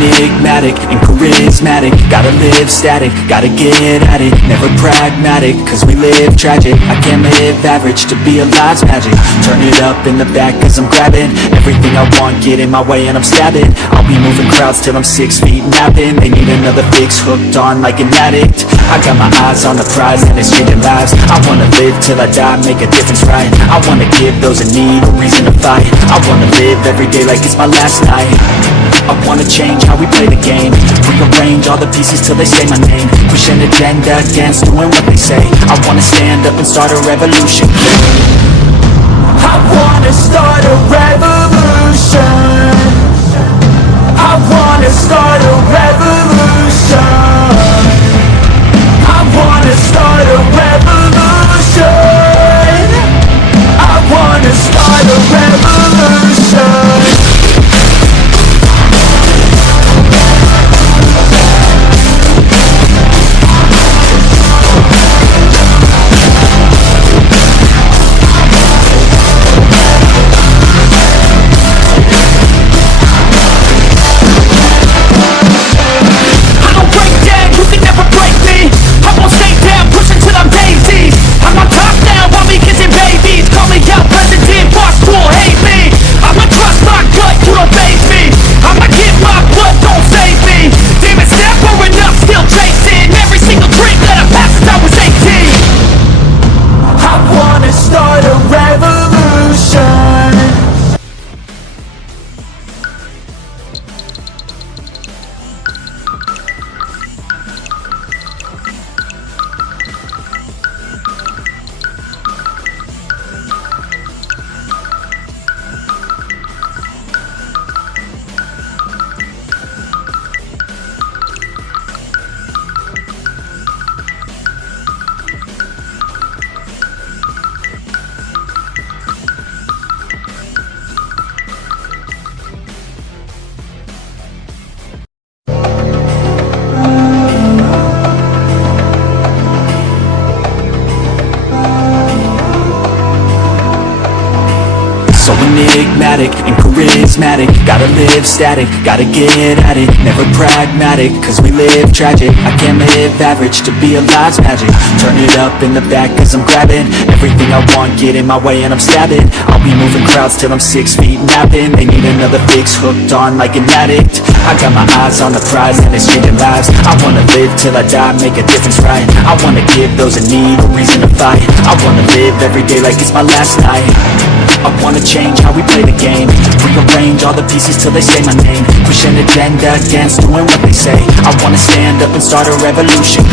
enigmatic and charismatic. Gotta live static, gotta get at it. Never pragmatic, cause we live tragic. I can't live average, to be alive's magic. Turn it up in the back cause I'm grabbing everything I want, get in my way and I'm stabbing. I'll be moving crowds till I'm 6 feet napping. They need another fix, hooked on like an addict. I got my eyes on the prize and it's changing lives. I wanna live till I die, make a difference, right? I wanna give those in need a reason to fight. I wanna live every day like it's my last night. I wanna change how we play the game, rearrange all the pieces till they say my name. Push an agenda against doing what they say. I wanna stand up and start a revolution. I wanna start a revolution. I wanna start a revolution. I wanna start a revolution. I wanna start a revolution. So enigmatic and charismatic. Gotta live static, gotta get at it. Never pragmatic, cause we live tragic. I can't live average, to be alive's magic. Turn it up in the back cause I'm grabbing everything I want, get in my way and I'm stabbing. I'll be moving crowds till I'm 6 feet napping. They need another fix, hooked on like an addict. I got my eyes on the prize and it's changing lives. I wanna live till I die, make a difference, right? I wanna give those in need a reason to fight. I wanna live every day like it's my last night. I wanna change how we play the game, rearrange all the pieces till they say my name. Push an agenda against doing what they say. I wanna stand up and start a revolution.